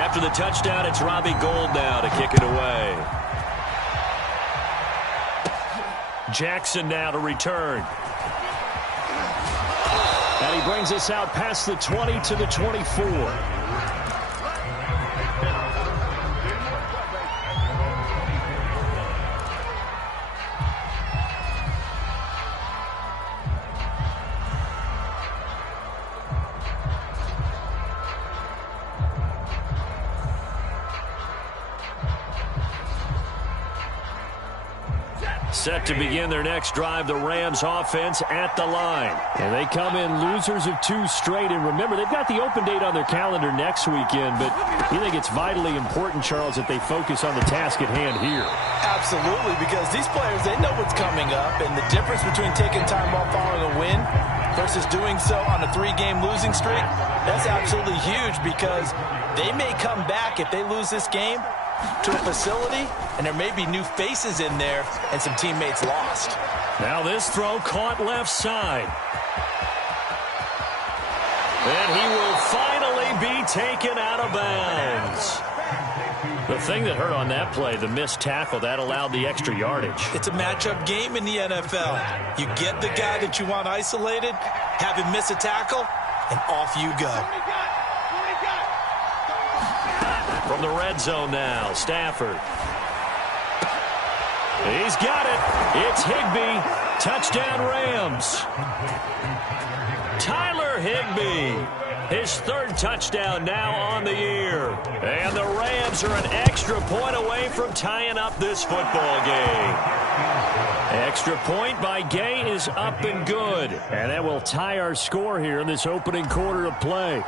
After the touchdown, it's Robbie Gould now to kick it away. Jackson now to return. And he brings us out past the 20 to the 24. Set to begin their next drive, the Rams offense at the line. And they come in losers of 2 straight. And remember, they've got the open date on their calendar next weekend. But you think it's vitally important, Charles, that they focus on the task at hand here? Absolutely, because these players, they know what's coming up. And the difference between taking time off following a win versus doing so on a 3-game losing streak, that's absolutely huge, because they may come back if they lose this game to a facility, and there may be new faces in there and some teammates lost. Now this throw caught left side. And he will finally be taken out of bounds. The thing that hurt on that play, the missed tackle, that allowed the extra yardage. It's a matchup game in the NFL. You get the guy that you want isolated, have him miss a tackle, and off you go. From the red zone now, Stafford. He's got it. It's Higbee. Touchdown Rams. Tyler Higbee. His 3rd touchdown now on the year. And the Rams are an extra point away from tying up this football game. Extra point by Gay is up and good. And that will tie our score here in this opening quarter of play.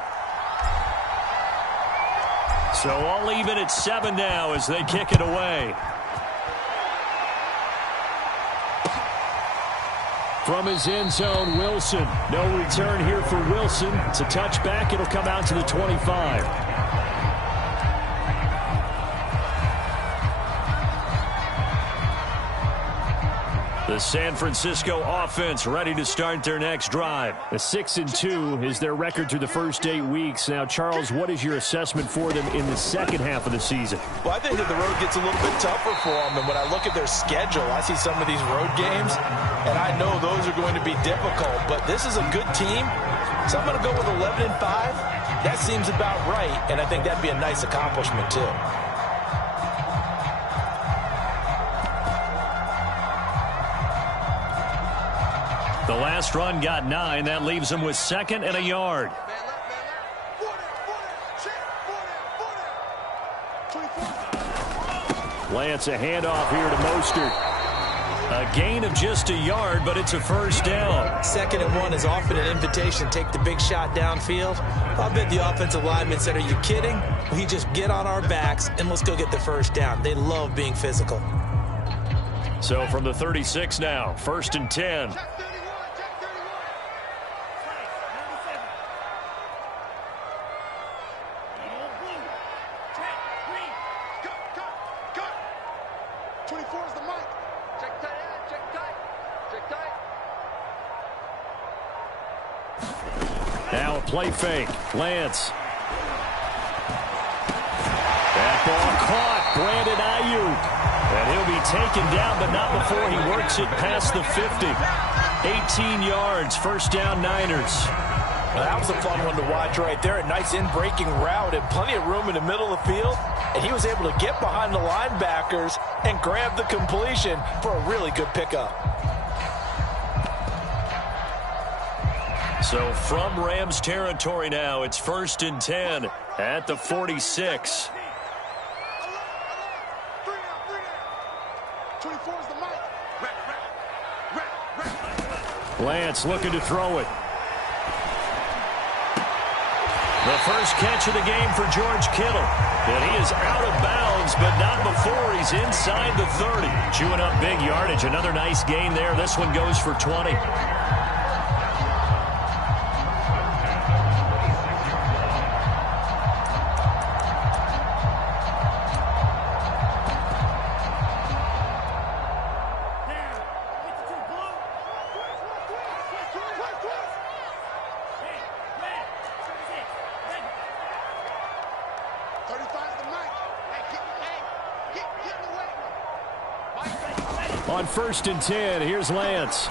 So all even at 7 now as they kick it away. From his end zone, Wilson. No return here for Wilson. It's a touchback. It'll come out to the 25. The San Francisco offense ready to start their next drive. A 6-2 is their record through the first 8 weeks. Now, Charles, what is your assessment for them in the second half of the season? Well, I think that the road gets a little bit tougher for them. And when I look at their schedule, I see some of these road games, and I know those are going to be difficult. But this is a good team, so I'm going to go with 11-5. That seems about right, and I think that'd be a nice accomplishment, too. The last run got 9. That leaves them with 2nd and a yard. Lance, a handoff here to Mostert. A gain of just a yard, but it's a first down. 2nd and 1 is often an invitation. Take the big shot downfield. I bet the offensive lineman said, are you kidding? We just get on our backs and let's go get the first down. They love being physical. So from the 36 now, 1st and 10. Now a play fake. Lance. That ball caught. Brandon Ayuk. And he'll be taken down, but not before he works it past the 50. 18 yards. First down, Niners. Well, that was a fun one to watch right there. A nice in-breaking route and plenty of room in the middle of the field. And he was able to get behind the linebackers and grab the completion for a really good pickup. So from Rams territory now, it's 1st and 10 at the 46. Lance looking to throw it. The first catch of the game for George Kittle. And he is out of bounds, but not before he's inside the 30. Chewing up big yardage. Another nice gain there. This one goes for 20. On 1st and 10, here's Lance.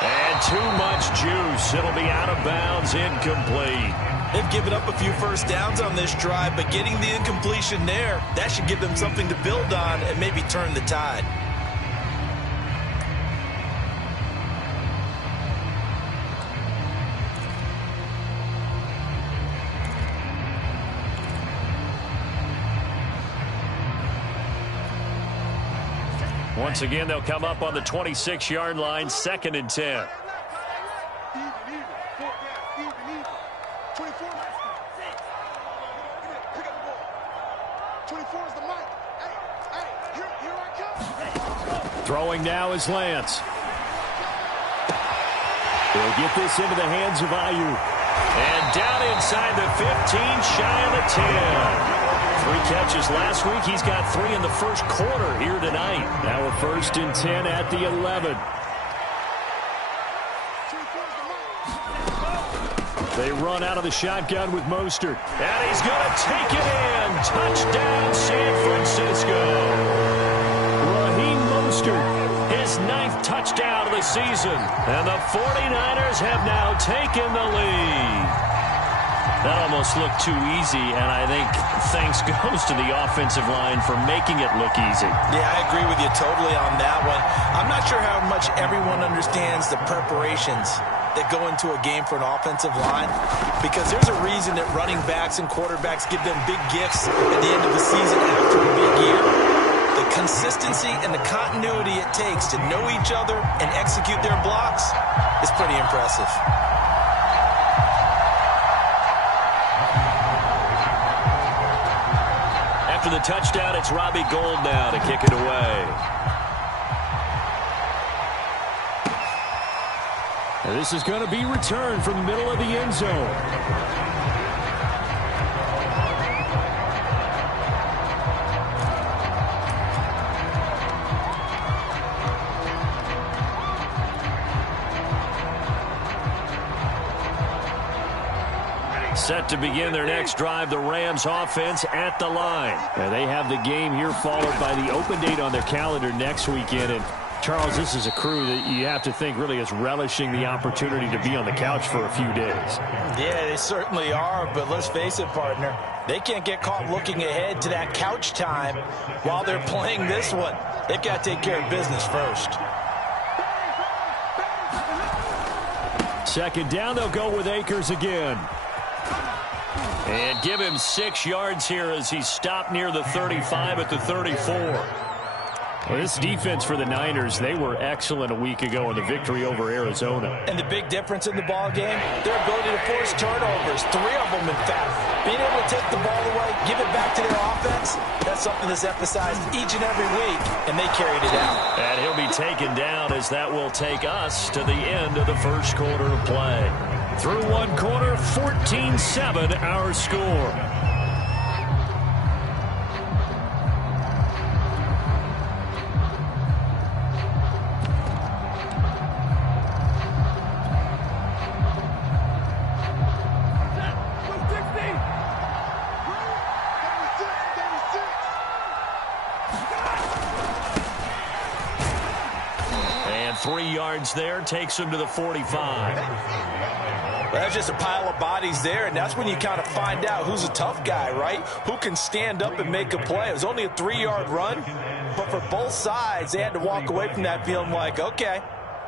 And too much juice. It'll be out of bounds, incomplete. They've given up a few first downs on this drive, but getting the incompletion there, that should give them something to build on and maybe turn the tide. Once again, they'll come up on the 26-yard line, 2nd and 10. Throwing now is Lance. He'll get this into the hands of Ayuk. And down inside the 15, shy of the 10. 3 catches last week. He's got 3 in the first quarter here tonight. Now a 1st and 10 at the 11. They run out of the shotgun with Mostert. And he's going to take it in. Touchdown, San Francisco. Raheem Mostert, his 9th touchdown of the season. And the 49ers have now taken the lead. That almost looked too easy, and I think thanks goes to the offensive line for making it look easy. Yeah, I agree with you totally on that one. I'm not sure how much everyone understands the preparations that go into a game for an offensive line, because there's a reason that running backs and quarterbacks give them big gifts at the end of the season after a big year. The consistency and the continuity it takes to know each other and execute their blocks is pretty impressive. After the touchdown, it's Robbie Gould now to kick it away. And this is going to be returned from the middle of the end zone. Set to begin their next drive, the Rams offense at the line. And they have the game here followed by the open date on their calendar next weekend. And Charles, this is a crew that you have to think really is relishing the opportunity to be on the couch for a few days. Yeah, they certainly are, but let's face it, partner. They can't get caught looking ahead to that couch time while they're playing this one. They've got to take care of business first. 2nd down, they'll go with Akers again. And give him 6 yards here as he stopped near the 35 at the 34. Well, this defense for the Niners, they were excellent a week ago in the victory over Arizona. And the big difference in the ball game, their ability to force turnovers, 3 of them in fact. Being able to take the ball away, give it back to their offense, that's something that's emphasized each and every week, and they carried it out. And he'll be taken down as that will take us to the end of the first quarter of play. Through 1 quarter, 14-7 our score. And 3 yards there takes him to the 45. Well, that's just a pile of bodies there, and that's when you kind of find out who's a tough guy, right? Who can stand up and make a play. It was only a 3-yard run, but for both sides, they had to walk away from that feeling like, okay,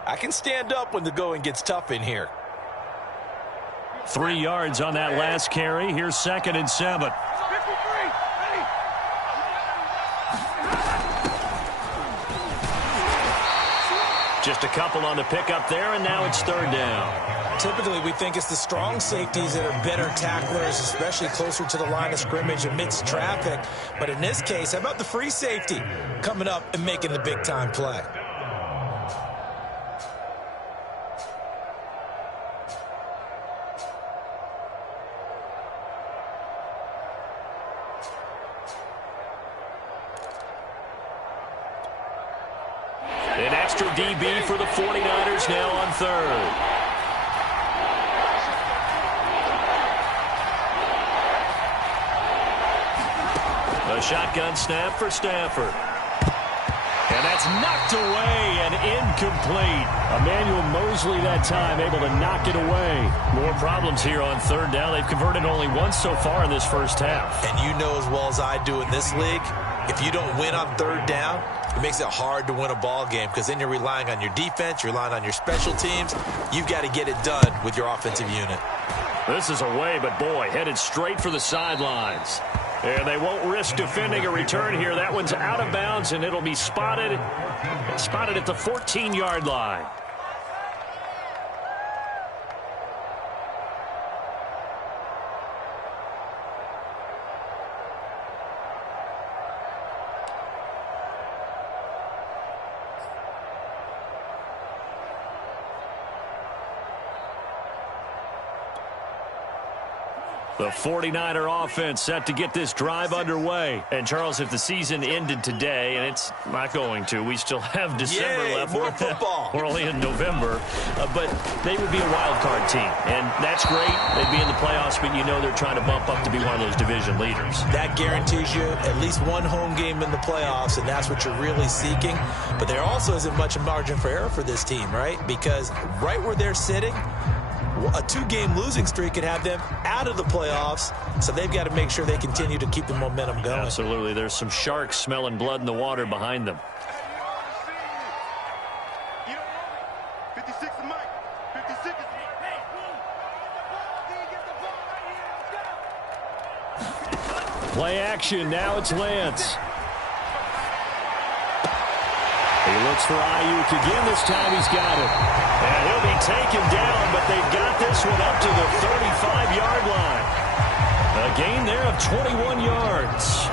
I can stand up when the going gets tough in here. 3 yards on that last carry. Here's 2nd and 7. Just a couple on the pickup there, and now it's 3rd down. Typically, we think it's the strong safeties that are better tacklers, especially closer to the line of scrimmage amidst traffic. But in this case, how about the free safety coming up and making the big-time play? An extra DB for the 49ers now on 3rd. A a shotgun snap for Stafford. And that's knocked away and incomplete. Emmanuel Mosley that time able to knock it away. More problems here on third down. They've converted only once so far in this first half. And you know as well as I do in this league, if you don't win on third down, it makes it hard to win a ball game because then you're relying on your defense, you're relying on your special teams. You've got to get it done with your offensive unit. This is away, but boy, headed straight for the sidelines. And they won't risk defending a return here. That one's out of bounds, and it'll be spotted at the 14-yard line. The 49er offense set to get this drive underway. And, Charles, if the season ended today, and it's not going to, we still have December left. More football. We're only in November. But they would be a wild card team. And that's great. They'd be in the playoffs, but you know they're trying to bump up to be one of those division leaders. That guarantees you at least one home game in the playoffs, and that's what you're really seeking. But there also isn't much margin for error for this team, right? Because right where they're sitting, a two-game losing streak could have them out of the playoffs, so they've got to make sure they continue to keep the momentum going. Absolutely. There's some sharks smelling blood in the water behind them. Play action. Now it's Lance. He looks for Ayuk again. This time he's got it. And he'll be taken down, but they've got this one up to the 35-yard line. A gain there of 21 yards.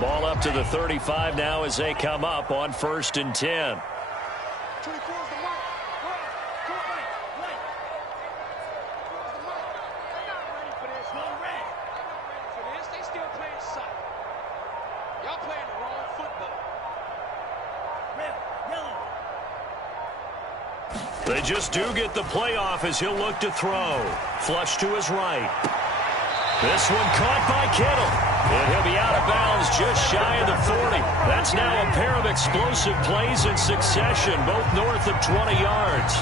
Ball up to the 35 now as they come up on 1st and 10. They just do get the playoff as he'll look to throw. Flush to his right. This one caught by Kittle. And he'll be out of bounds just shy of the 40. That's now a pair of explosive plays in succession, both north of 20 yards.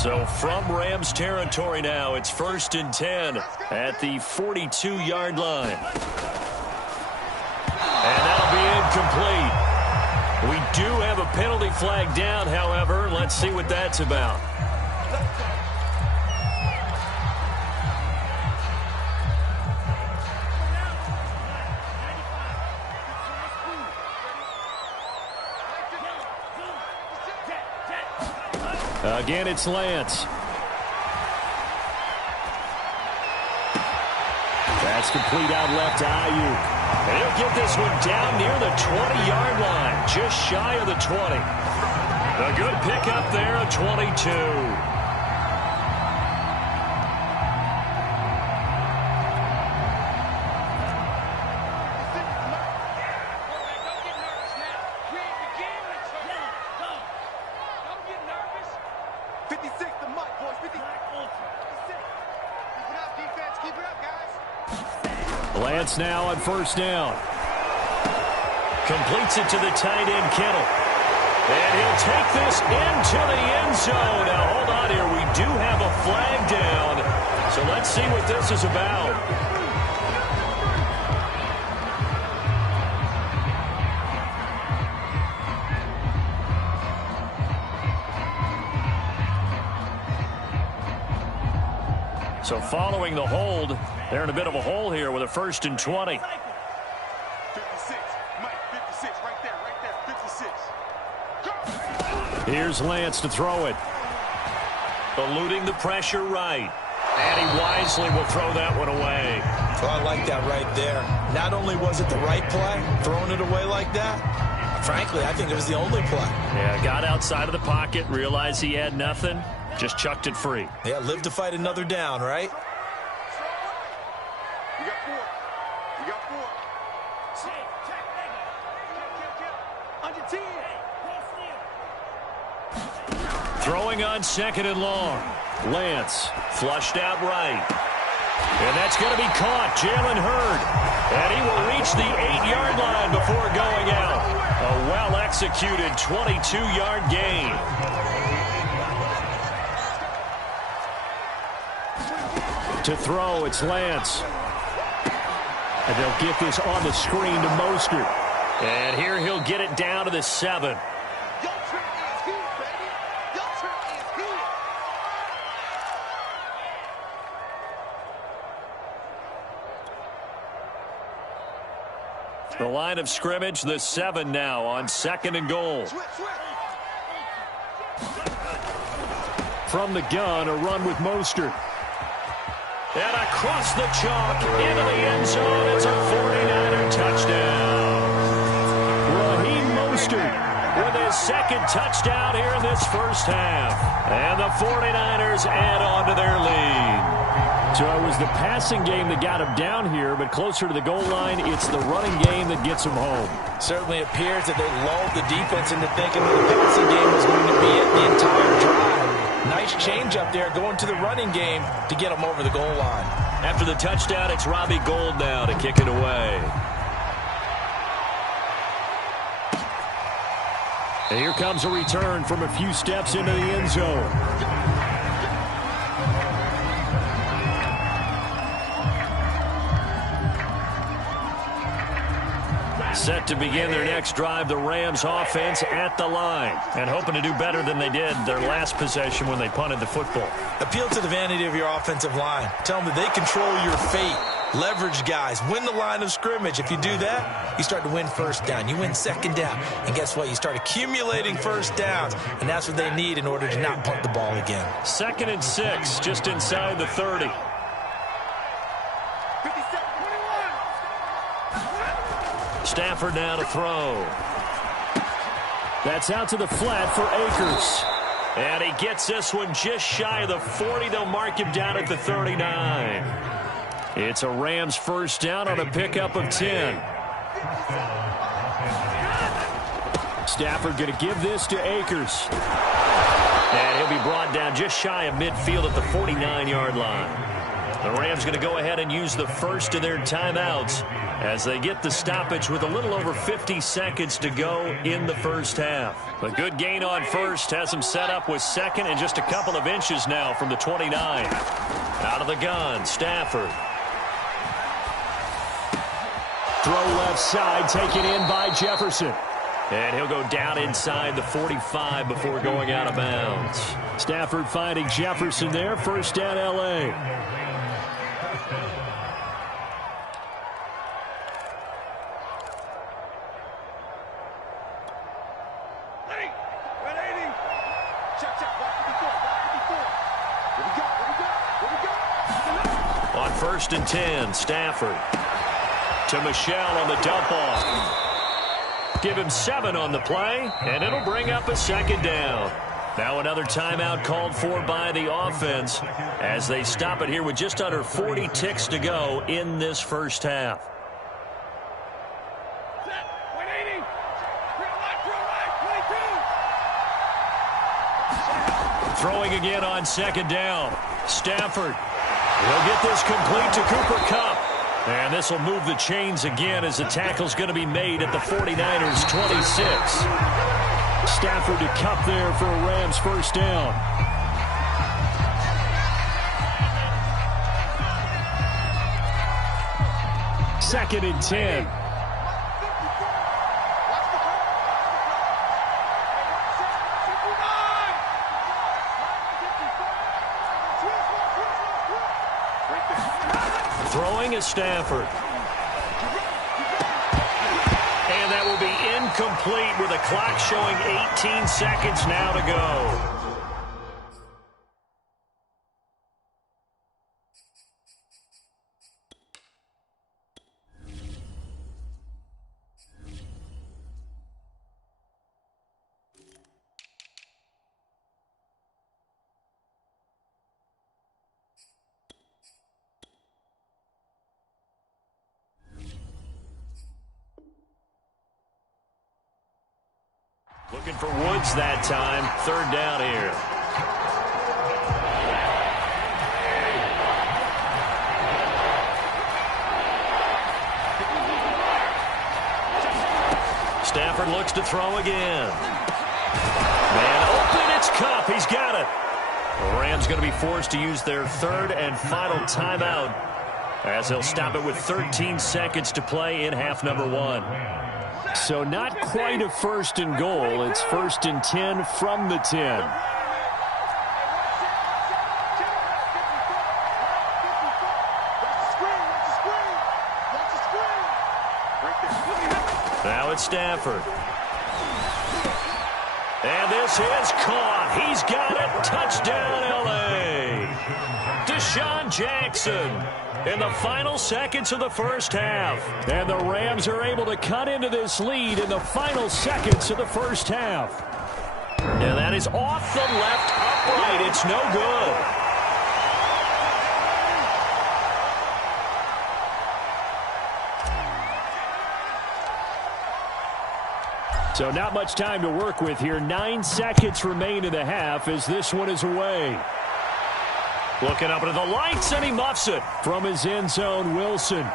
So from Rams territory now, it's 1st and 10 at the 42-yard line. And that'll be incomplete. We do have a penalty flag down, however. Let's see what that's about. Again, it's Lance. That's complete out left to Ayuk. And he'll get this one down near the 20-yard line, just shy of the 20. A good pickup there of 22. Lance now on 1st down. Completes it to the tight end, Kittle. And he'll take this into the end zone. Now, hold on here. We do have a flag down. So let's see what this is about. So following the hold, they're in a bit of a hole here with a 1st and 20. 56, Mike, 56, right there, 56. Here's Lance to throw it. Eluding the pressure right. And he wisely will throw that one away. So I like that right there. Not only was it the right play, throwing it away like that, frankly, I think it was the only play. Yeah, got outside of the pocket, realized he had nothing, Just chucked it free. Yeah, live to fight another down, right? You got 4. You got 4. Under 10. Throwing on 2nd and long. Lance flushed out right. And that's going to be caught. Jalen Hurd. And he will reach the 8-yard line before going out. A well-executed 22-yard gain. To throw, it's Lance. And they'll get this on the screen to Mostert. And here he'll get it down to the 7. Your turn is here, baby. Your turn is here. The line of scrimmage, the 7 now on 2nd and goal. From the gun, a run with Mostert. And across the chalk, into the end zone, it's a 49er touchdown. Raheem Mostert with his 2nd touchdown here in this first half. And the 49ers add on to their lead. So it was the passing game that got him down here, but closer to the goal line, it's the running game that gets him home. Certainly appears that they lulled the defense into thinking that the passing game was going to be it the entire drive. Nice change up there going to the running game to get them over the goal line. After the touchdown, it's Robbie Gould now to kick it away. And here comes a return from a few steps into the end zone. Set to begin their next drive, the Rams offense at the line. And hoping to do better than they did their last possession when they punted the football. Appeal to the vanity of your offensive line. Tell them that they control your fate. Leverage guys. Win the line of scrimmage. If you do that, you start to win first down. You win 2nd down. And guess what? You start accumulating first downs. And that's what they need in order to not punt the ball again. 2nd and 6, just inside the 30. Stafford now to throw. That's out to the flat for Akers. And he gets this one just shy of the 40. They'll mark him down at the 39. It's a Rams first down on a pickup of 10. Stafford going to give this to Akers. And he'll be brought down just shy of midfield at the 49-yard line. The Rams going to go ahead and use the first of their timeouts as they get the stoppage with a little over 50 seconds to go in the first half. A good gain on first has them set up with 2nd and just a couple of inches now from the 29. Out of the gun, Stafford. Throw left side, taken in by Jefferson. And he'll go down inside the 45 before going out of bounds. Stafford finding Jefferson there, first down L.A. On 1st and 10, Stafford to Michelle on the dump off. Give him 7 on the play, and it'll bring up a 2nd down. Now another timeout called for by the offense as they stop it here with just under 40 ticks to go in this first half. Throwing again on 2nd down. Stafford will get this complete to Cooper Kupp. And this will move the chains again as the tackle's going to be made at the 49ers' 26. Stafford to Kupp there for a Rams first down. Second and 10. Throwing is Stafford. And that will be incomplete with a clock showing 18 seconds now to go. Looking for Woods that time. Third down here. Stafford looks to throw again. Man open, it's Cup. He's got it. The Rams going to be forced to use their third and final timeout as they'll stop it with 13 seconds to play in half number 1. So not quite a first and goal. It's first and 10 from the 10. Now it's Stafford. And this is caught. He's got it. Touchdown, L.A. Deshaun Jackson in the final seconds of the first half. And the Rams are able to cut into this lead in the final seconds of the first half. And that is off the left upright. It's no good. So not much time to work with here. 9 seconds remain in the half as this one is away. Looking up into the lights, and he muffs it. From his end zone, Wilson.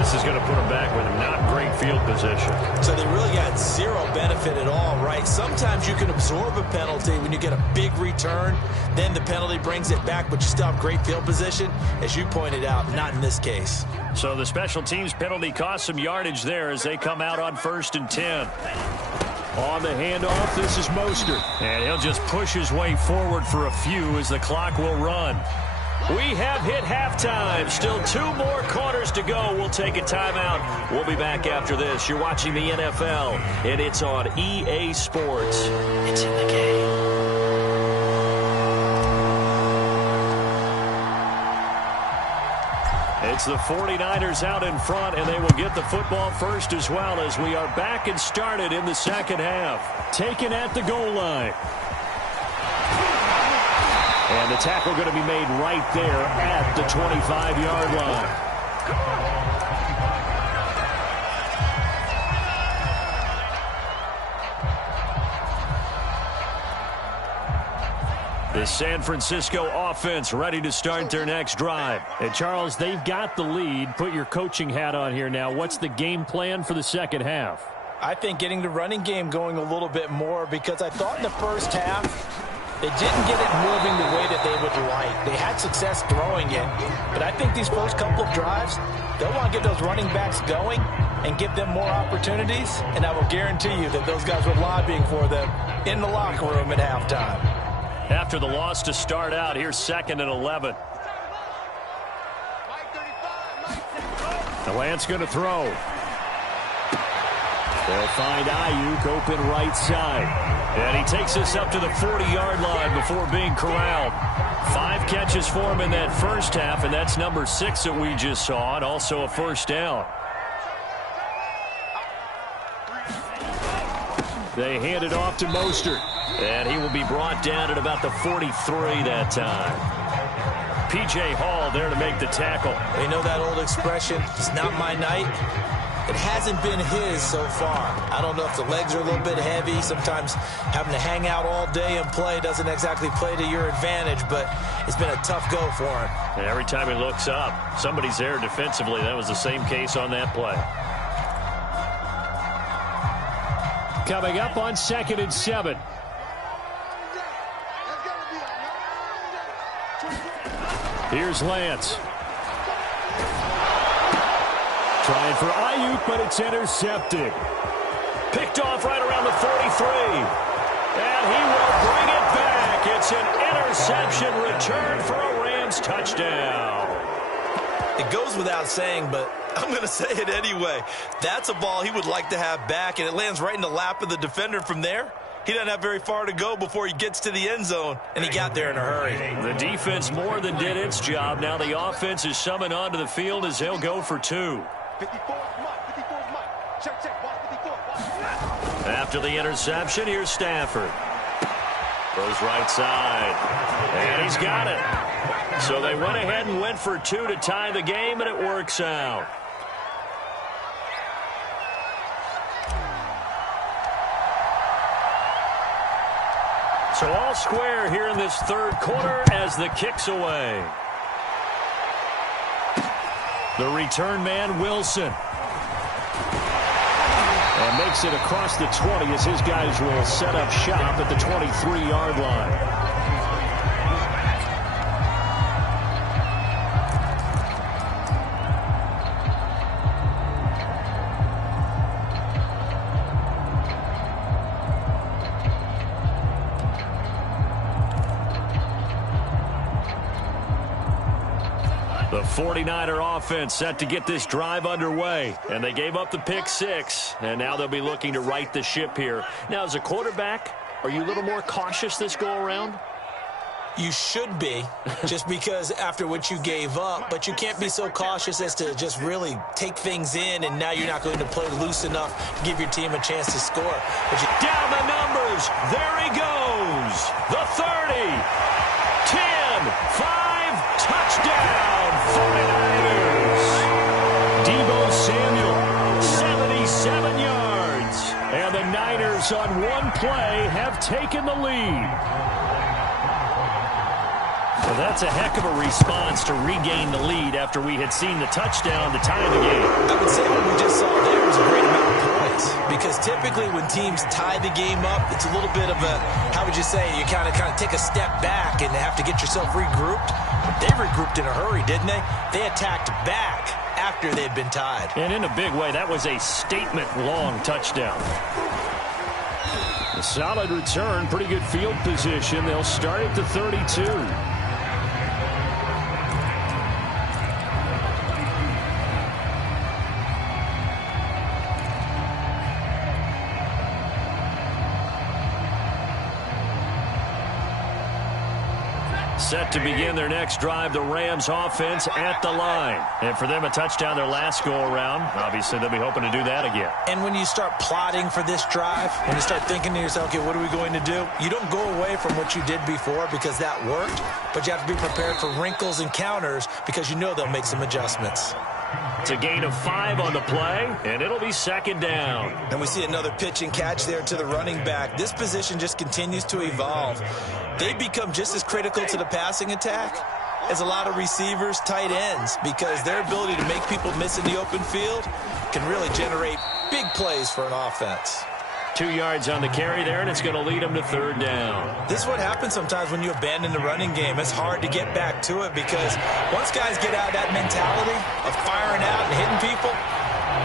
This is going to put him back with not great field position. So they really got zero benefit at all, right? Sometimes you can absorb a penalty when you get a big return. Then the penalty brings it back, but you still have great field position. As you pointed out, not in this case. So the special teams penalty cost some yardage there as they come out on first and 10. On the handoff, this is Mostert. And he'll just push his way forward for a few as the clock will run. We have hit halftime. Still 2 more quarters to go. We'll take a timeout. We'll be back after this. You're watching the NFL, and it's on EA Sports. It's in the game. It's the 49ers out in front, and they will get the football first as well as we are back and started in the second half. Taken at the goal line. And the tackle going to be made right there at the 25-yard line. The San Francisco offense ready to start their next drive. And Charles, they've got the lead. Put your coaching hat on here now. What's the game plan for the second half? I think getting the running game going a little bit more, because I thought in the first half they didn't get it moving the way that they would like. They had success throwing it, but I think these first couple of drives, they'll want to get those running backs going and give them more opportunities, and I will guarantee you that those guys were lobbying for them in the locker room at halftime. After the loss to start out, here's 2nd and 11. The Lance going to throw. They'll find Ayuk open right side. And he takes us up to the 40-yard line before being corralled. 5 catches for him in that first half, and that's number 6 that we just saw, and also a first down. They hand it off to Mostert. And he will be brought down at about the 43 that time. P.J. Hall there to make the tackle. They know that old expression, it's not my night. It hasn't been his so far. I don't know if the legs are a little bit heavy. Sometimes having to hang out all day and play doesn't exactly play to your advantage, but it's been a tough go for him. And every time he looks up, somebody's there defensively. That was the same case on that play. Coming up on 2nd and 7. Here's Lance. Trying for Ayuk, but it's intercepted. Picked off right around the 43. And he will bring it back. It's an interception return for a Rams touchdown. It goes without saying, but I'm going to say it anyway. That's a ball he would like to have back, and it lands right in the lap of the defender from there. He doesn't have very far to go before he gets to the end zone, and he got there in a hurry. The defense more than did its job. Now the offense is summoned onto the field as they'll go for 2. After the interception, here's Stafford. Goes right side. And he's got it. So they went ahead and went for two to tie the game, and it works out. So all square here in this third quarter as the kick's away. The return man, Wilson. And makes it across the 20 as his guys will set up shop at the 23-yard line. The 49er offense set to get this drive underway, and they gave up the pick six, and now they'll be looking to right the ship here. Now, as a quarterback, are you a little more cautious this go-around? You should be, just because after what you gave up, but you can't be so cautious as to just really take things in, and now you're not going to play loose enough to give your team a chance to score. But down the numbers. There he goes. The 30, 10, 5, touchdown. 49ers. Deebo Samuel, 77 yards. And the Niners on one play have taken the lead. Well, that's a heck of a response to regain the lead after we had seen the touchdown to tie the game. I would say what we just saw there was a great amount of points, because typically when teams tie the game up, it's a little bit of a, how would you say, you kind of take a step back and have to get yourself regrouped. They regrouped in a hurry, didn't they? They attacked back after they'd been tied. And in a big way, that was a statement-long touchdown. A solid return, pretty good field position. They'll start at the 32. Set to begin their next drive, the Rams offense at the line. And for them, a touchdown their last go-around. Obviously, they'll be hoping to do that again. And when you start plotting for this drive, when you start thinking to yourself, okay, what are we going to do? You don't go away from what you did before because that worked, but you have to be prepared for wrinkles and counters because you know they'll make some adjustments. It's a gain of 5 on the play, and it'll be second down. And we see another pitch and catch there to the running back. This position just continues to evolve. They become just as critical to the passing attack as a lot of receivers, tight ends, because their ability to make people miss in the open field can really generate big plays for an offense. 2 yards on the carry there, and it's going to lead them to third down. This is what happens sometimes when you abandon the running game. It's hard to get back to it because once guys get out of that mentality of firing out and hitting people,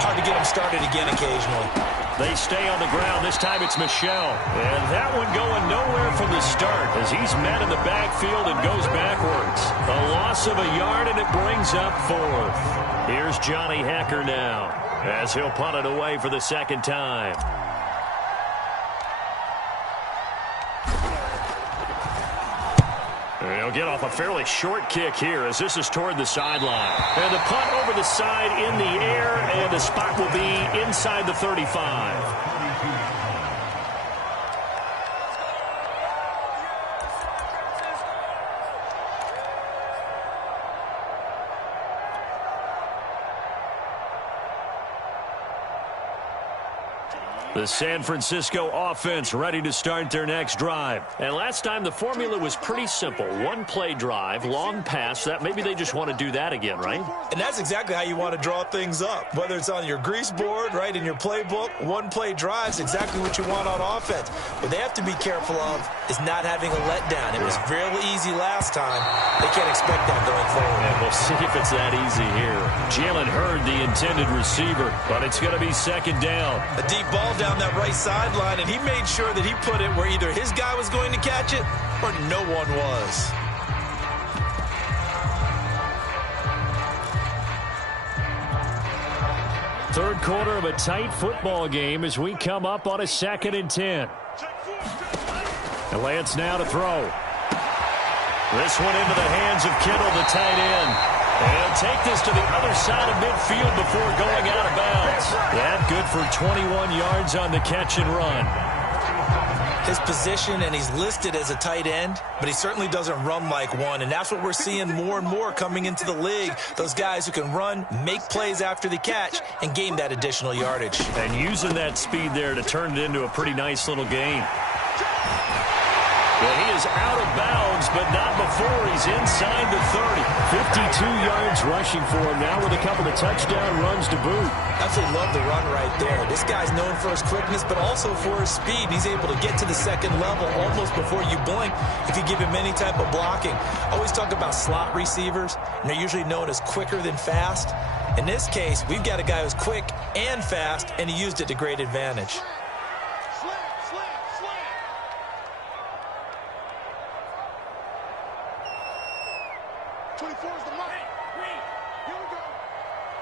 hard to get them started again occasionally. They stay on the ground. This time it's Michel. And that one going nowhere from the start as he's met in the backfield and goes backwards. A loss of a yard, and it brings up fourth. Here's Johnny Hecker now as he'll punt it away for the second time. He'll get off a fairly short kick here as this is toward the sideline. And the punt over the side in the air, and the spot will be inside the 35. The San Francisco offense ready to start their next drive. And last time the formula was pretty simple. One-play drive, long pass. That maybe they just want to do that again, right? And that's exactly how you want to draw things up. Whether it's on your grease board, right, in your playbook, one-play drives exactly what you want on offense. What they have to be careful of is not having a letdown. It was fairly easy last time. They can't expect that going forward. And we'll see if it's that easy here. Jalen Hurd, the intended receiver, but it's going to be second down. A deep ball down that right sideline, and he made sure that he put it where either his guy was going to catch it or no one was. Third quarter of a tight football game as we come up on a 2nd and 10. And Lance now to throw. This one into the hands of Kittle, the tight end. And he'll take this to the other side of midfield before going out of bounds. That good for 21 yards on the catch and run. his position, and he's listed as a tight end, but he certainly doesn't run like one, and that's what we're seeing more and more coming into the league. Those guys who can run, make plays after the catch, and gain that additional yardage. And using that speed there to turn it into a pretty nice little gain. Well, he is out of bounds, but not before he's inside the 30. 52 yards rushing for him now with a couple of touchdown runs to boot. Absolutely love the run right there. This guy's known for his quickness, but also for his speed. He's able to get to the second level almost before you blink if you give him any type of blocking. I always talk about slot receivers, and they're usually known as quicker than fast. In this case, we've got a guy who's quick and fast, and he used it to great advantage. 24 is the mark. Here we go.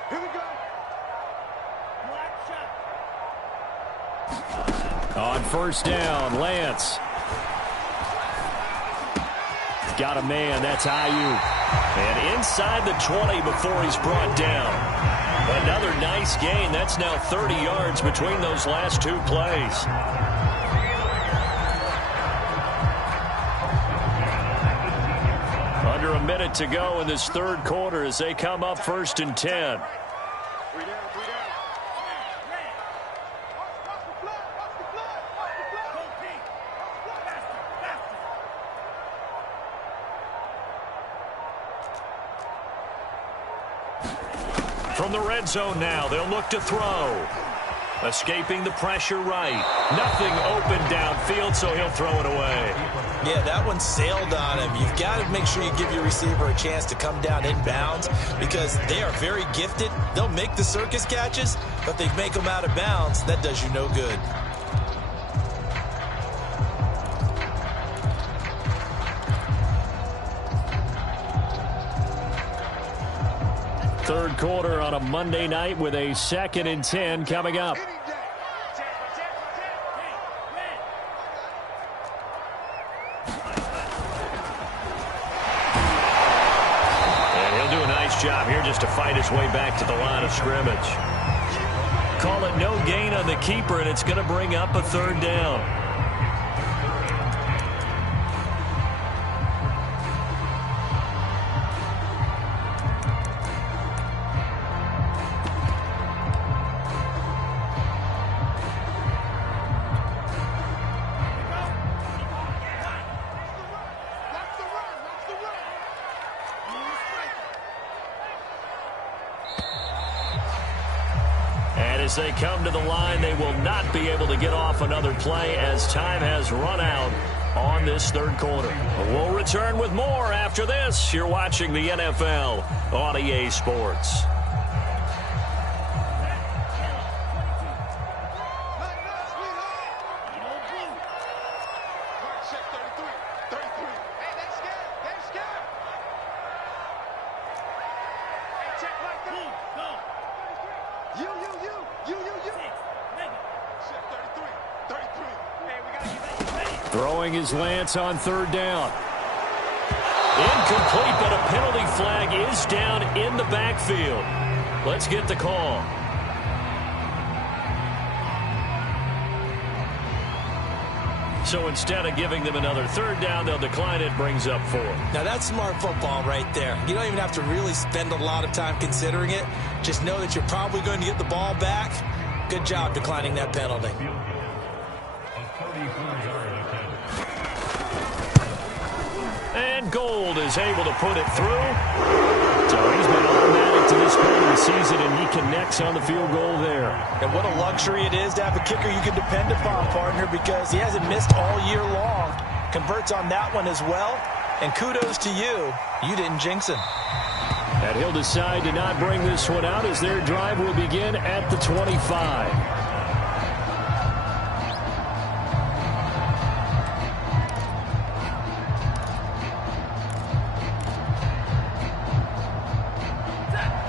Here we go. Black shot. On first down, Lance. Got a man, that's Ayuk. And inside the 20 before he's brought down. Another nice gain. That's now 30 yards between those last two plays. Under a minute to go in this third quarter as they come up 1st and 10. From the red zone now, they'll look to throw. Escaping the pressure right. Nothing open downfield, so he'll throw it away. Yeah, that one sailed on him. You've got to make sure you give your receiver a chance to come down inbounds because they are very gifted. They'll make the circus catches, but they make them out of bounds. That does you no good. Third quarter on a Monday night with a 2nd and 10 coming up. And he'll do a nice job here just to fight his way back to the line of scrimmage. Call it no gain on the keeper, and it's going to bring up a 3rd down. As they come to the line, they will not be able to get off another play as time has run out on this third quarter. We'll return with more after this. You're watching the NFL on EA Sports. Throwing his Lance on 3rd down. Incomplete, but a penalty flag is down in the backfield. Let's get the call. So instead of giving them another 3rd down, they'll decline it, brings up 4. Now that's smart football right there. You don't even have to really spend a lot of time considering it. Just know that you're probably going to get the ball back. Good job declining that penalty. And Gold is able to put it through. So he's been automatic to this point of the season, and he connects on the field goal there. And what a luxury it is to have a kicker you can depend upon, partner, because he hasn't missed all year long. Converts on that one as well. And kudos to you. You didn't jinx him. And he'll decide to not bring this one out as their drive will begin at the 25.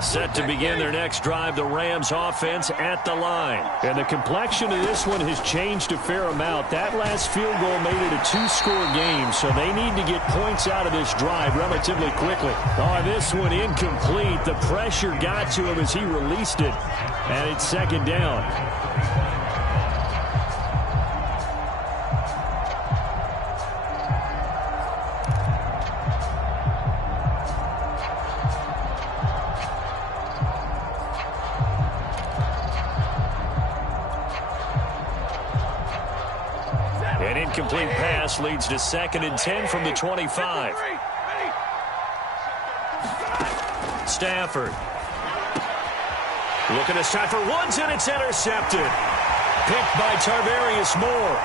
Set to begin their next drive, the Rams offense at the line. And the complexion of this one has changed a fair amount. That last field goal made it a 2-score game, so they need to get points out of this drive relatively quickly. Oh, this one incomplete. The pressure got to him as he released it, and it's 2nd down. pass leads to 2nd and 10 from the 25. Stafford. Looking to start for Woods, and it's intercepted. Picked by Tarvarius Moore.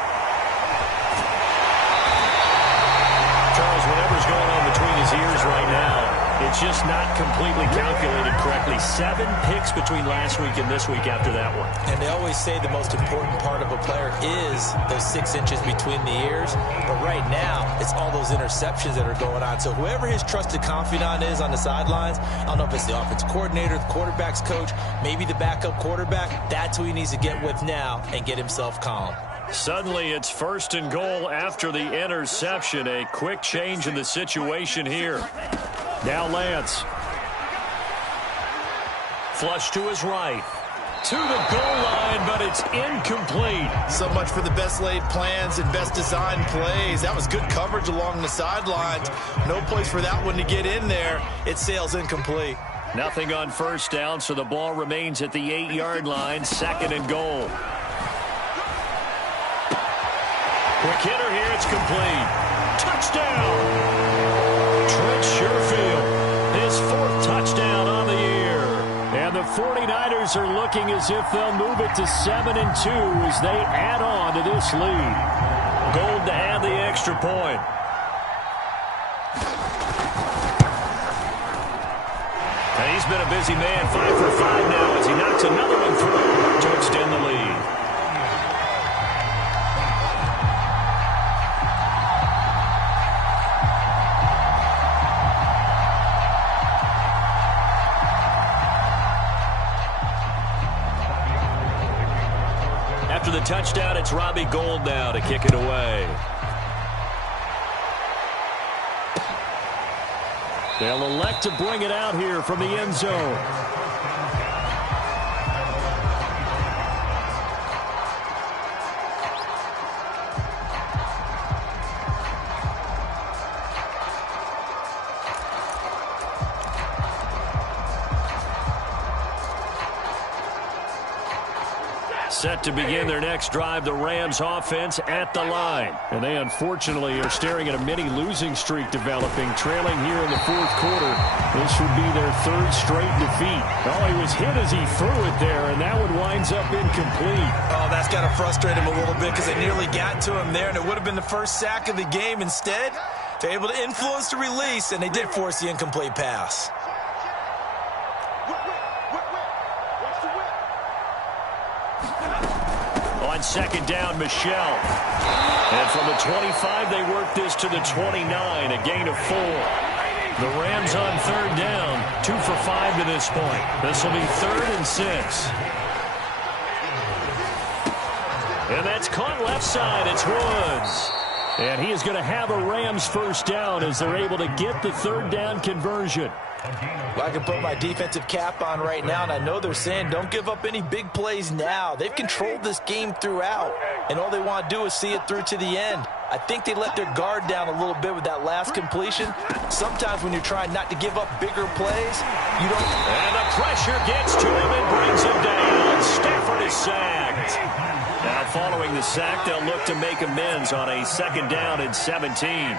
Charles, whatever's going on between his ears right now, it's just not completely calculated correctly. 7 picks between last week and this week after that one. And they always say the most important part of a player is those 6 inches between the ears. But right now, it's all those interceptions that are going on. So whoever his trusted confidant is on the sidelines, I don't know if it's the offensive coordinator, the quarterback's coach, maybe the backup quarterback, that's who he needs to get with now and get himself calm. Suddenly, it's 1st and goal after the interception. A quick change in the situation here. Now Lance. Flush to his right. To the goal line, but it's incomplete. So much for the best laid plans and best designed plays. That was good coverage along the sidelines. No place for that one to get in there. It sails incomplete. Nothing on 1st down, so the ball remains at the 8-yard line. 2nd and goal. Quick hitter here. It's complete. Touchdown. Trent Sherfield, his 4th touchdown on the year. And the 49ers are looking as if they'll move it to 7-2 as they add on to this lead. Gold to add the extra point. And he's been a busy man, 5 for 5 now as he knocks another one through to extend the lead. After the touchdown, it's Robbie Gould now to kick it away. They'll elect to bring it out here from the end zone. Set to begin their next drive, the Rams offense at the line. And they unfortunately are staring at a mini losing streak developing, trailing here in the 4th quarter. This would be their 3rd straight defeat. Oh, he was hit as he threw it there, and that one winds up incomplete. Oh, that's got to frustrate him a little bit because they nearly got to him there, and it would have been the 1st sack of the game. Instead, they're able to influence the release, and they did force the incomplete pass. On 2nd down, Michelle. And from the 25, they work this to the 29, a gain of 4. The Rams on 3rd down, 2 for 5 to this point. This will be 3rd and 6. And that's caught left side. It's Woods. And he is going to have a Rams 1st down as they're able to get the 3rd down conversion. Well, I can put my defensive cap on right now, and I know they're saying don't give up any big plays now. They've controlled this game throughout, and all they want to do is see it through to the end. I think they let their guard down a little bit with that last completion. Sometimes when you're trying not to give up bigger plays, you don't. And the pressure gets to him and brings him down. Stafford is sacked. Now following the sack, they'll look to make amends on a 2nd down and 17.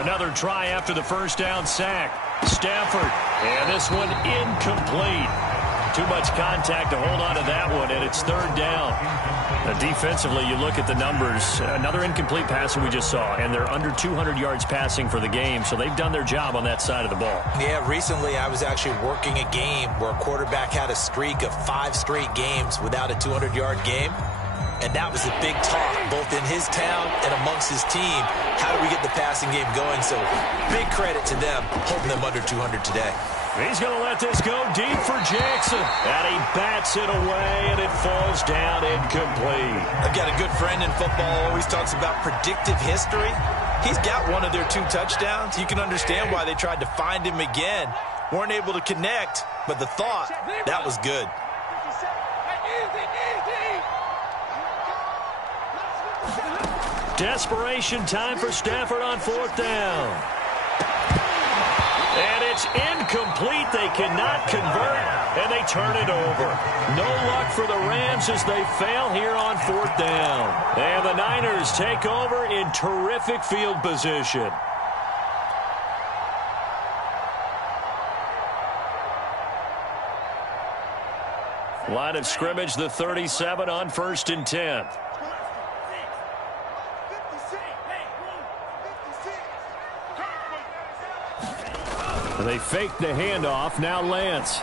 Another try after the 1st down sack. Stafford, and this one incomplete. Too much contact to hold on to that one, and it's 3rd down. Defensively, you look at the numbers. Another incomplete pass that we just saw, and they're under 200 yards passing for the game, so they've done their job on that side of the ball. Yeah, recently I was actually working a game where a quarterback had a streak of 5 straight games without a 200-yard game. And that was a big talk, both in his town and amongst his team. How do we get the passing game going? So big credit to them, holding them under 200 today. He's going to let this go deep for Jackson. And he bats it away, and it falls down incomplete. I've got a good friend in football, always talks about predictive history. He's got one of their 2 touchdowns. You can understand why they tried to find him again. Weren't able to connect, but the thought, that was good. Desperation time for Stafford on 4th down. And it's incomplete. incomplete. They cannot convert, and they turn it over. No luck for the Rams as they fail here on 4th down. And the Niners take over in terrific field position. Line of scrimmage, the 37 on 1st and 10. They fake the handoff. Now Lance.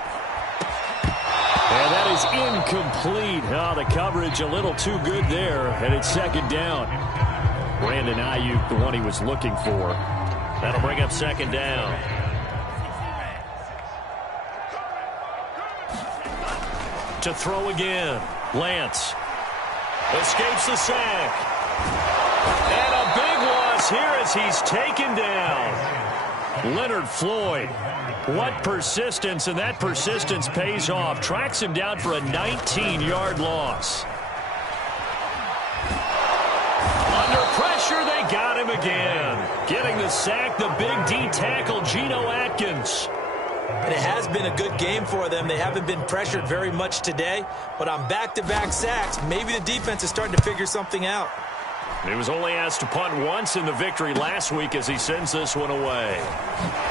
And that is incomplete. Oh, the coverage a little too good there, and it's 2nd down. Brandon Ayuk, the one he was looking for. That'll bring up 2nd down. To throw again. Lance escapes the sack. And a big loss here as he's taken down. Leonard Floyd. What persistence, and that persistence pays off. Tracks him down for a 19-yard loss. Under pressure, they got him again. Getting the sack, the big D tackle, Geno Atkins. But it has been a good game for them. They haven't been pressured very much today. But on back-to-back sacks, maybe the defense is starting to figure something out. He was only asked to punt once in the victory last week as he sends this one away.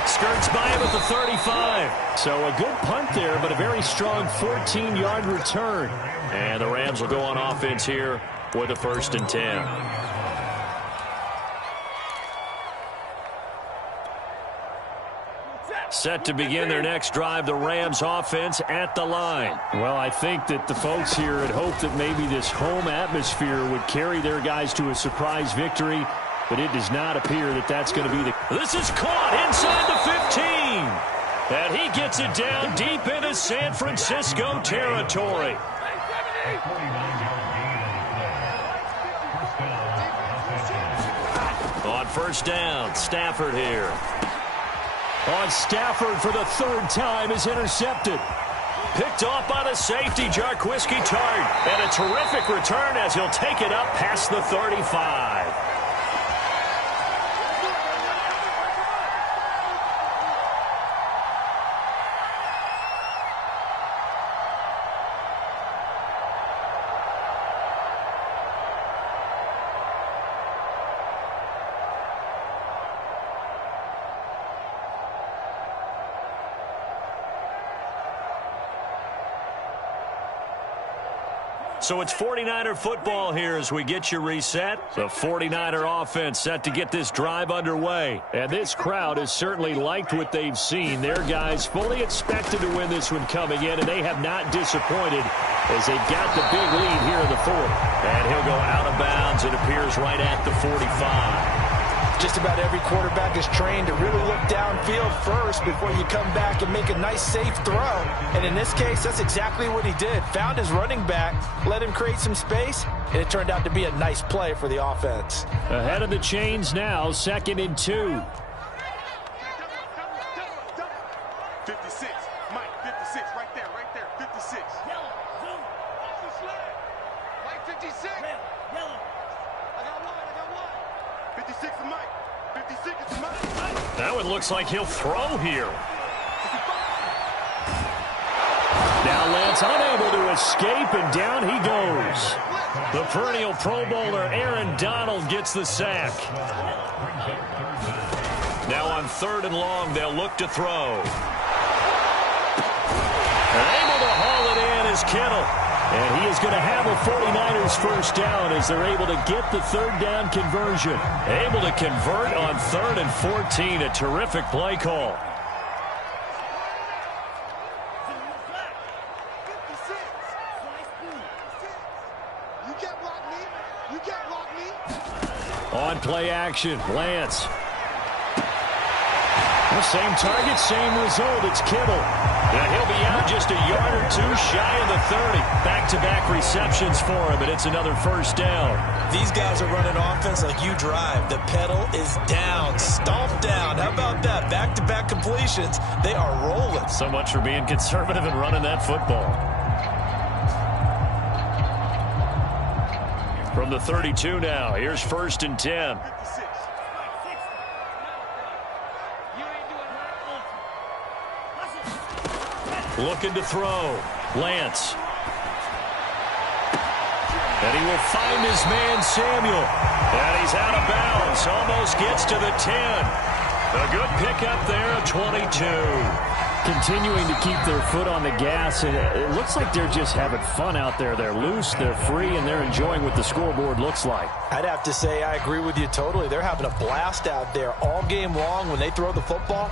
Skirts by him at the 35. So a good punt there, but a very strong 14-yard return. And the Rams will go on offense here with a 1st and 10. Set to begin their next drive, the Rams offense at the line. Well, I think that the folks here had hoped that maybe this home atmosphere would carry their guys to a surprise victory, but it does not appear that that's going to be the... This is caught inside the 15. And he gets it down deep into San Francisco territory. On 1st down, Stafford here. On Stafford for the 3rd time is intercepted. Picked off by the safety, Jarquiski Tart. And a terrific return as he'll take it up past the 35. So it's 49er football here as we get you reset. The 49er offense set to get this drive underway. And this crowd has certainly liked what they've seen. Their guys fully expected to win this one coming in, and they have not disappointed as they got the big lead here in the 4th. And he'll go out of bounds, it appears, right at the 45. Just about every quarterback is trained to really look downfield first before you come back and make a nice, safe throw. And in this case, that's exactly what he did. Found his running back, let him create some space, and it turned out to be a nice play for the offense. Ahead of the chains now, 2nd and 2. 56, Mike, 56, right there, 56. Mike, 56. I got one. 56 to Mike. 56 is to Mike. That one looks like he'll throw here. Now Lance unable to escape, and down he goes. The perennial Pro Bowler Aaron Donald gets the sack. Now on 3rd and long, they'll look to throw. And able to haul it in is Kittle. And he is going to have a 49ers 1st down as they're able to get the 3rd down conversion. Able to convert on 3rd and 14. A terrific play call. On play action, Lance. The same target, same result. It's Kittle. And he'll be out just a yard or 2 shy of the 30. Back-to-back receptions for him, and it's another 1st down. These guys are running offense like you drive. The pedal is down, stomped down. How about that? Back-to-back completions. They are rolling. So much for being conservative and running that football. From the 32 now, here's 1st and 10. Looking to throw. Lance. And he will find his man, Samuel. And he's out of bounds. Almost gets to the 10. A good pickup there of 22. Continuing to keep their foot on the gas, and it looks like they're just having fun out there. They're loose, they're free, and they're enjoying what the scoreboard looks like. I'd have to say I agree with you totally. They're having a blast out there all game long when they throw the football.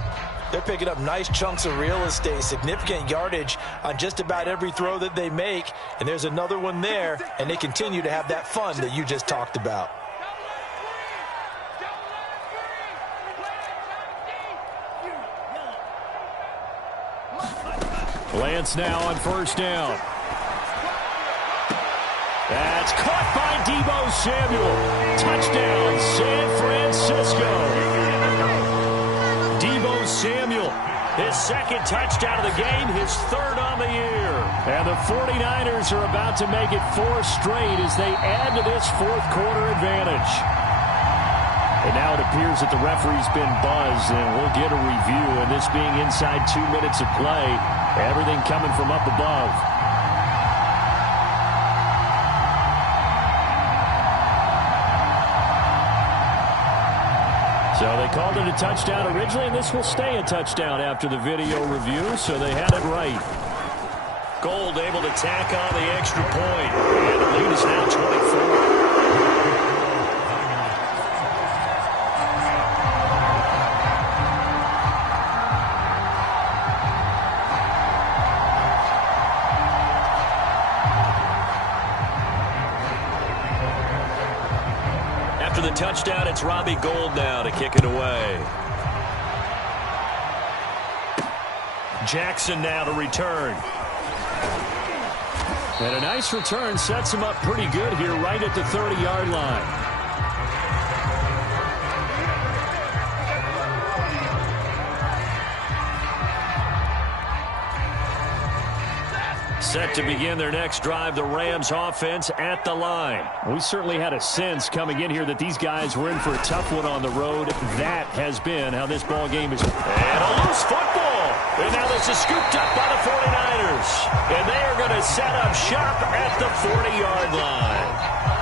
They're picking up nice chunks of real estate, significant yardage on just about every throw that they make. And there's another one there, and they continue to have that fun that you just talked about. Lance now on first down. That's caught by Deebo Samuel. Touchdown, San Francisco. Deebo Samuel, his second touchdown of the game, his third on the year. And the 49ers are about to make it 4 straight as they add to this fourth quarter advantage. And now it appears that the referee's been buzzed, and we'll get a review. And this being inside 2 minutes of play, everything coming from up above. So they called it a touchdown originally, and this will stay a touchdown after the video review, so they had it right. Gold able to tack on the extra point, and the lead is now 24. After the touchdown, it's Robbie Gould now to kick it away. Jackson now to return. And a nice return sets him up pretty good here right at the 30-yard line. Set to begin their next drive, the Rams offense at the line. We certainly had a sense coming in here that these guys were in for a tough one on the road. That has been how this ball game is. And a loose football. And now this is scooped up by the 49ers. And they are going to set up shop at the 40-yard line.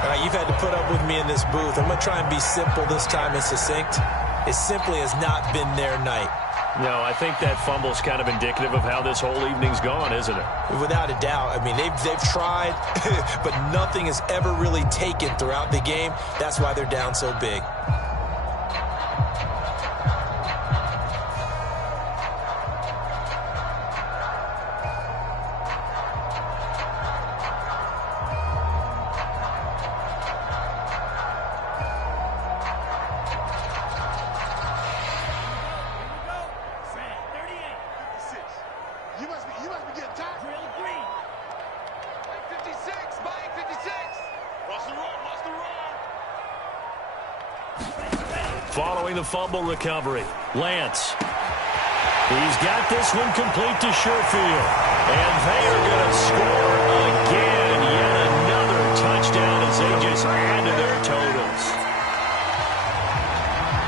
All right, you've had to put up with me in this booth. I'm going to try and be simple this time and succinct. It simply has not been their night. No, I think that fumble's kind of indicative of how this whole evening's gone, isn't it? Without a doubt. I mean, they've tried, but nothing has ever really taken throughout the game. That's why they're down so big. Following the fumble recovery, Lance. He's got this one complete to Sherfield. And they are going to score again. Yet another touchdown as they just add to their totals.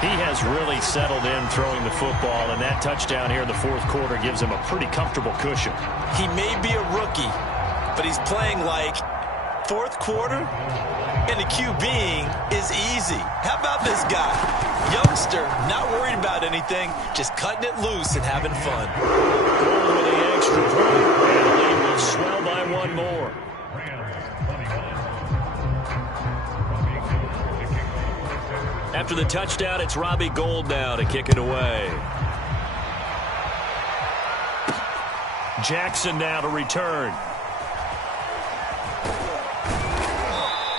He has really settled in throwing the football, and that touchdown here in the fourth quarter gives him a pretty comfortable cushion. He may be a rookie, but he's playing like fourth quarter, and the QBing is easy. How about this guy? Youngster, not worried about anything, just cutting it loose and having fun. Goal with the extra point, and the lead will swell by one more. After the touchdown, it's Robbie Gould now to kick it away. Jackson now to return.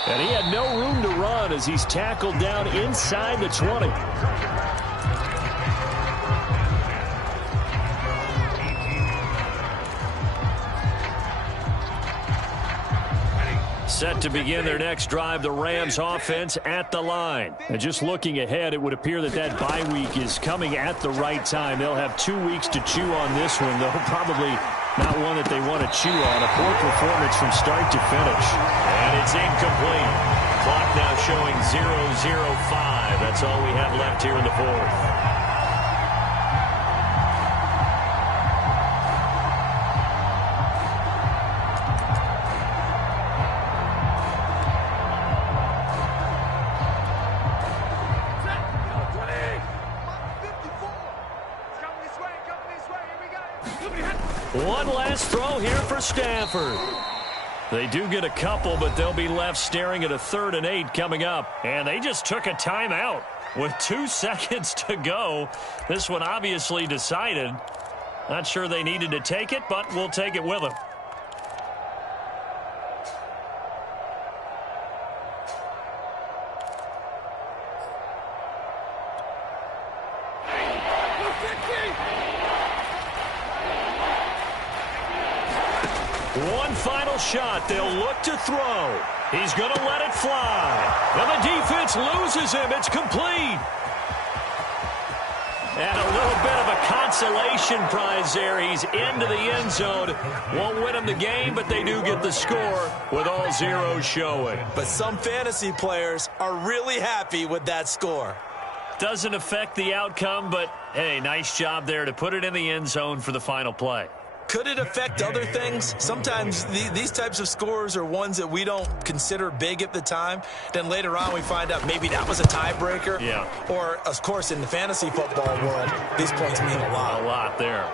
And he had no room to run as he's tackled down inside the 20. Set to begin their next drive, the Rams offense at the line. And just looking ahead, it would appear that that bye week is coming at the right time. They'll have 2 weeks to chew on this one, though probably not one that they want to chew on. A poor performance from start to finish. And it's incomplete. Clock now showing 0:05. That's all we have left here in the fourth. One last throw here for Stafford. They do get a couple, but they'll be left staring at a 3rd and 8 coming up. And they just took a timeout with 2 seconds to go. This one obviously decided. Not sure they needed to take it, but we'll take it with them. One final shot. They'll look to throw. He's going to let it fly. And the defense loses him. It's complete. And a little bit of a consolation prize there. He's into the end zone. Won't win him the game, but they do get the score with all zeros showing. But some fantasy players are really happy with that score. Doesn't affect the outcome, but, hey, nice job there to put it in the end zone for the final play. Could it affect other things? Sometimes these types of scores are ones that we don't consider big at the time. Then later on we find out maybe that was a tiebreaker. Yeah. Or, of course, in the fantasy football world, these points mean a lot. A lot there.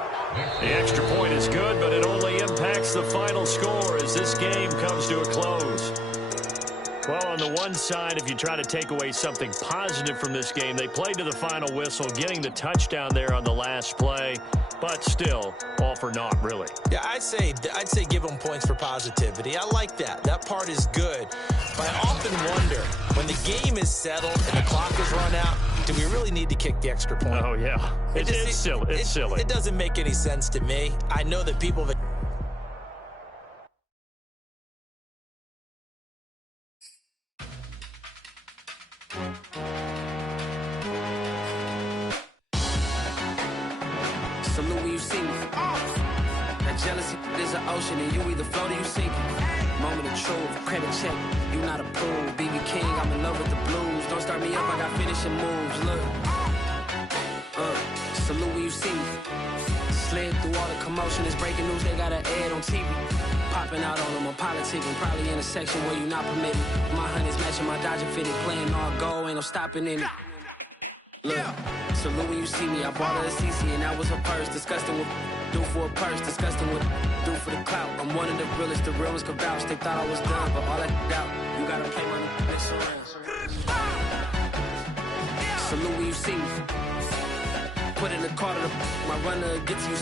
The extra point is good, but it only impacts the final score as this game comes to a close. Well, on the one side, if you try to take away something positive from this game, they played to the final whistle, getting the touchdown there on the last play, but still, all for naught, really. Yeah, I'd say give them points for positivity. I like that. That part is good. But I often wonder, when the game is settled and the clock is run out, do we really need to kick the extra point? Oh, yeah. It's silly. It's silly. It doesn't make any sense to me. I know that people have... Salute when you see me. That jealousy is an ocean, and you either float or you sink it. Moment of truth, credit check, you not approved. BB King, I'm in love with the blues. Don't start me up, I got finishing moves. Look, salute when you see me. Slid through all the commotion, it's breaking news, they got an ad on TV. Popping out on them on politicking, probably in a section where you not permitted. My honey's matching my Dodger fitted, playing all goal, ain't no stopping in it. Look, salute when you see me. I bought her a CC and that was her purse. Disgusting with do for a purse. Disgusting with do for the clout. I'm one of the realest. The realest could vouch. They thought I was done, but all I doubt. You gotta play my next round. Salute when you see me. Put in the car to my runner gets you.